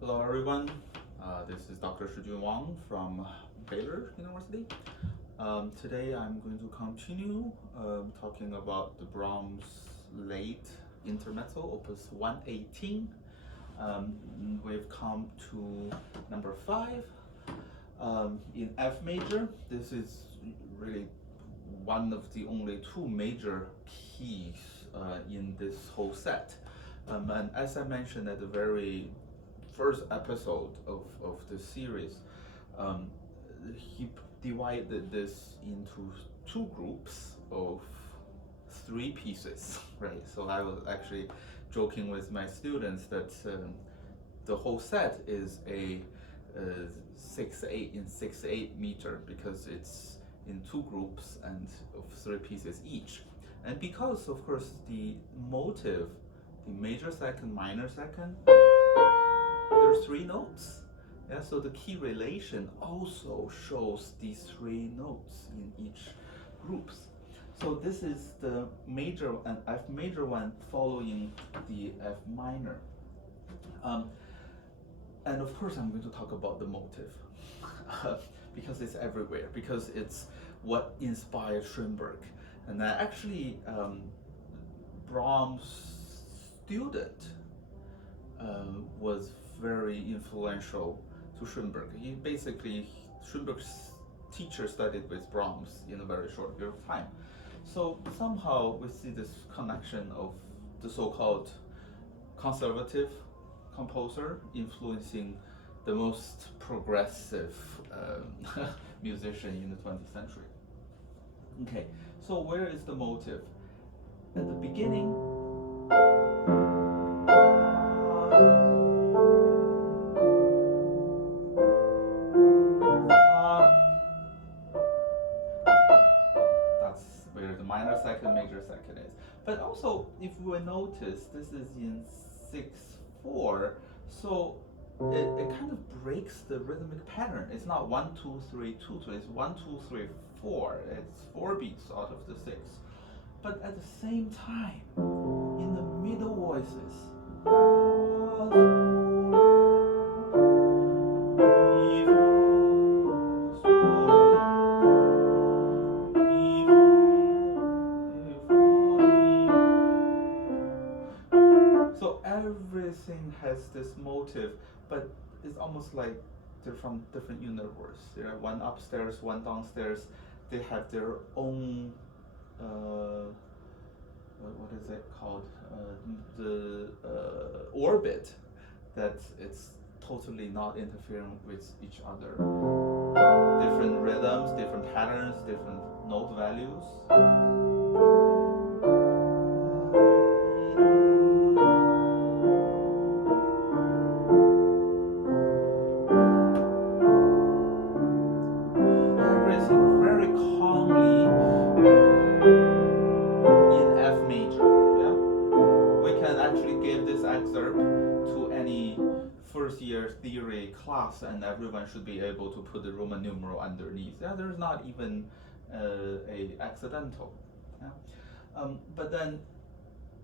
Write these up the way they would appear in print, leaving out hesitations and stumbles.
Hello everyone, this is Dr. Shijun Wang from Baylor University. Today I'm going to continue talking about the Brahms late intermezzo, opus 118. We've come to number 5 in F major. This is really one of the only 2 major keys in this whole set. And as I mentioned at the very first episode of the series, he divided this into 2 groups of 3 pieces, right? So I was actually joking with my students that the whole set is a 6/8 in 6/8 meter because it's in 2 groups and of 3 pieces each. And because, of course, the motive, the major second, minor second, there's 3 notes. Yeah, so the key relation also shows these 3 notes in each groups. So this is the major and F major one following the F minor. And of course I'm going to talk about the motive because it's everywhere, because it's what inspired Schoenberg. And actually Brahms' student was very influential to Schoenberg. Schoenberg's teacher studied with Brahms in a very short period of time. So somehow we see this connection of the so-called conservative composer influencing the most progressive musician in the 20th century. Okay, so where is the motive? At the beginning, that's where the minor second, major second is. But also, if we notice, this is in 6/4, so it kind of breaks the rhythmic pattern. It's not 1, 2, 3, 2, 2. It's 1, 2, 3, 4. It's 4 beats out of the 6. But at the same time, in the middle voices, so everything has this motive, but it's almost like they're from different universe. There are one upstairs, one downstairs. They have their own what is it called? The orbit that it's totally not interfering with each other. Different rhythms, different patterns, different note values. Everything very calmly in F major. Yeah, we can actually give this excerpt to any first year theory class, and everyone should be able to put the Roman numeral underneath. Yeah, there's not even a accidental. Yeah? But then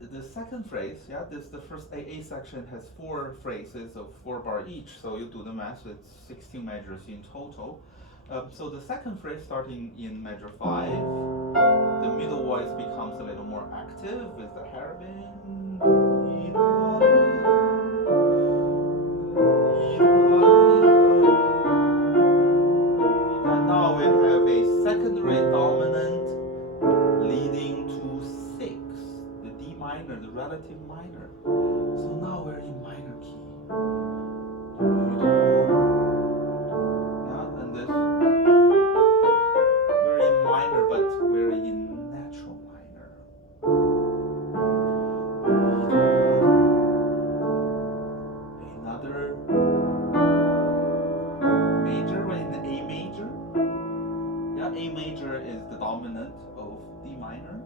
the second phrase, yeah, the first A section has 4 phrases of 4 bar each, so you do the math, it's 16 measures in total. So the second phrase starting in measure 5, the middle voice becomes a little more active with the Harbin. And now we have a secondary dominant leading to 6, the D minor, the relative minor. So now we're in minor key. Yeah, and this we're in minor, but we're in natural minor. Another major, we're in A major. Yeah, A major is the dominant of D minor,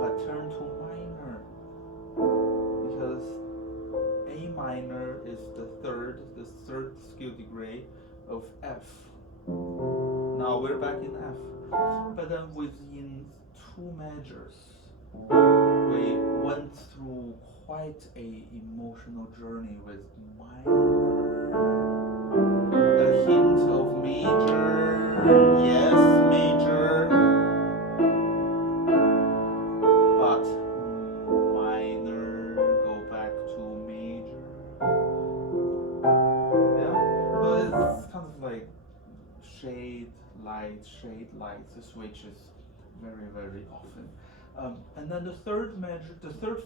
but turn to minor because A minor is the third scale degree of F. Now we're back in F, but then within 2 measures, we went through quite a emotional journey with minor, a hint of major, yes, major, but minor, go back to major. Yeah, but it's kind of like shade, light, the switches very, very often. And then the third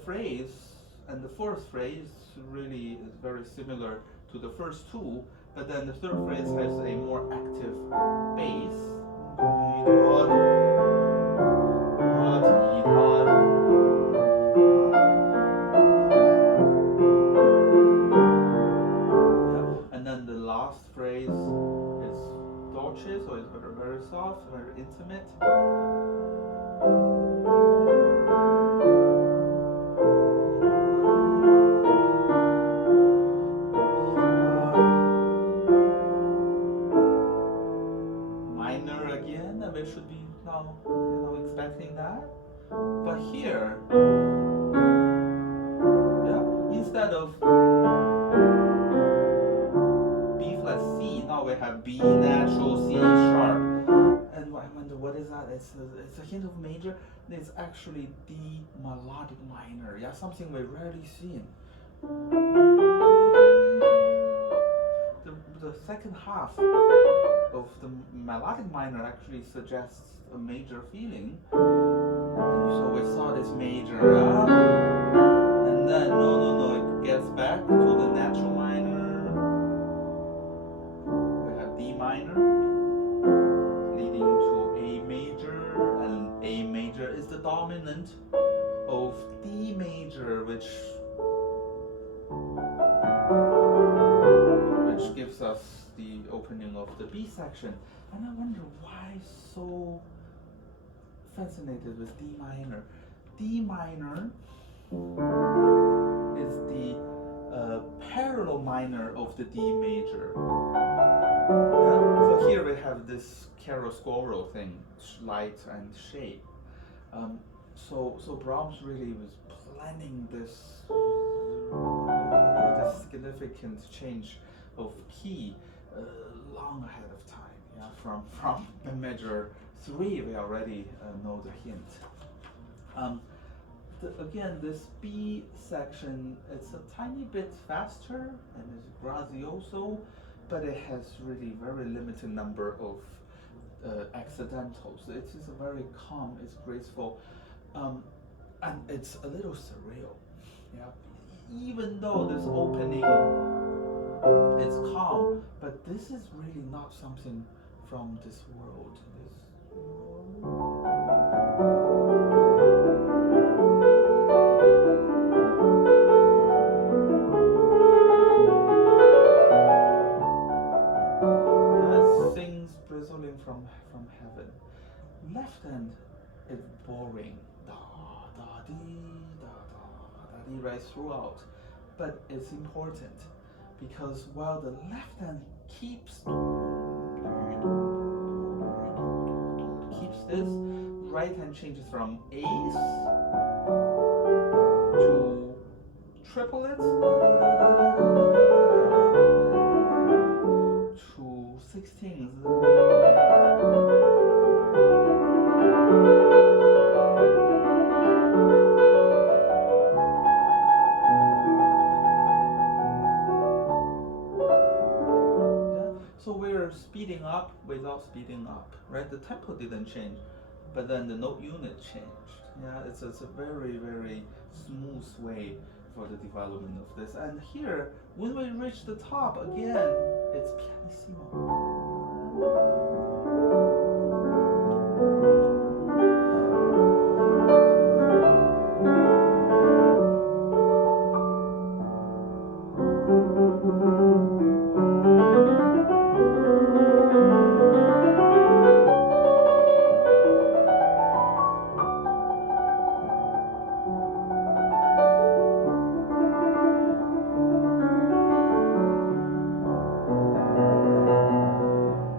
phrase and the fourth phrase really is very similar to the first two, but then the third phrase has a more active bass. And then the last phrase is dolce, so it's very, very soft, very intimate. Minor again, and we should be now, expecting that. But here, yeah, instead of B flat C, now we have B natural C sharp. And I wonder what is that? It's a hint of major. It's actually D melodic minor. Yeah, something we rarely see. The second half of the melodic minor actually suggests a major feeling. So we saw this major, and then no, it gets back to the natural minor. We have D minor leading to A major, and A major is the dominant of D major, which gives us the opening of the B section. And I wonder why so fascinated with D minor. D minor is the parallel minor of the D major. Yeah? So here we have this chiaroscuro thing, light and shade. So Brahms really was planning this significant change of key long ahead of time. Yeah, from measure 3 we already know the hint. Again, this B section, it's a tiny bit faster and is grazioso, but it has really very limited number of accidentals. It is a very calm, it's graceful, and it's a little surreal. Yeah, even though this opening is calm, but this is really not something from this world. Things bristling from heaven. Left hand is boring, da da dee da da dee right throughout, but it's important because while the left hand keeps this, right hand changes from eighths to triplets to sixteenths. So we're speeding up without speeding up, right? The tempo didn't change, but then the note unit changed. Yeah, it's a very, very smooth way for the development of this. And here, when we reach the top again, it's pianissimo.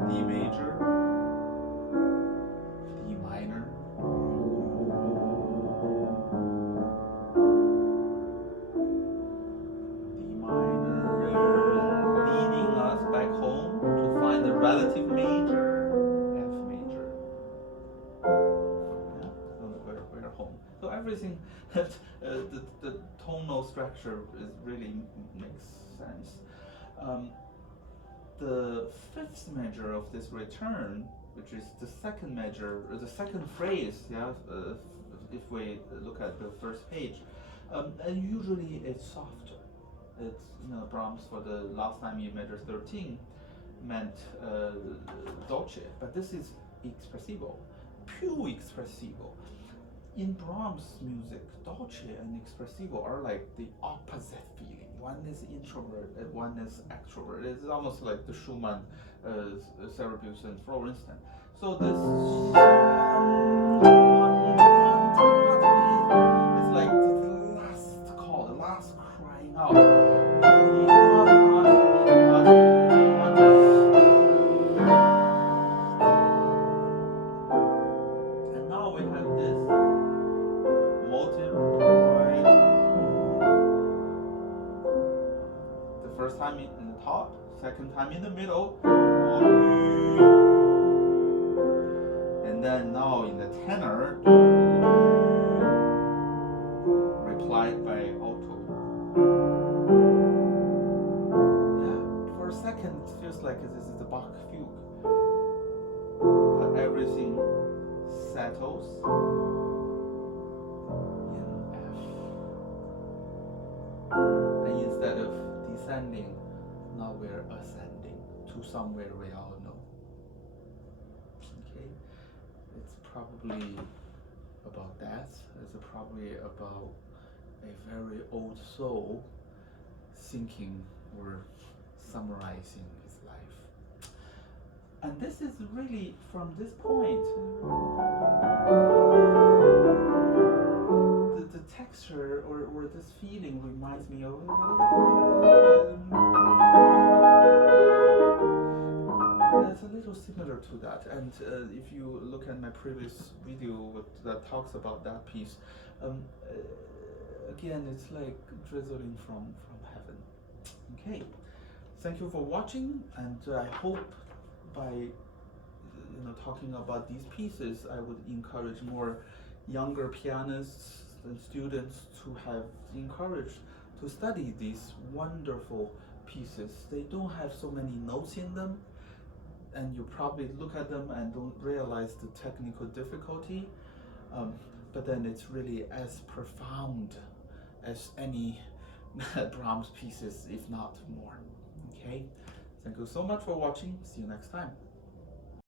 D major. structure is really makes sense. The fifth measure of this return, which is the second measure, or the second phrase, if we look at the first page, and usually it's softer. It's Brahms for the last time in measure 13 meant dolce, but this is espressivo, più espressivo. In Brahms music, dolce and espressivo are like the opposite feeling. One is introvert and one is extrovert. It's almost like the Schumann, Cerebus and Florenstein. So this it's like the last call, the last crying out. And now we have this motive. The first time in the top, second time in the middle, and then now in the tenor, replied by alto. Yeah, for a second it feels like this is the Bach fugue, but everything settles in F. And instead of descending, now we're ascending to somewhere we all know. Okay, it's probably about death. It's probably about a very old soul thinking or summarizing his life. And this is really, from this point, the texture or this feeling reminds me of it's a little similar to that. And if you look at my previous video that talks about that piece, again, it's like drizzling from heaven. Okay, thank you for watching, and I hope by talking about these pieces, I would encourage more younger pianists and students to have encouraged to study these wonderful pieces. They don't have so many notes in them, and you probably look at them and don't realize the technical difficulty, but then it's really as profound as any Brahms pieces, if not more. Okay, thank you so much for watching. See you next time.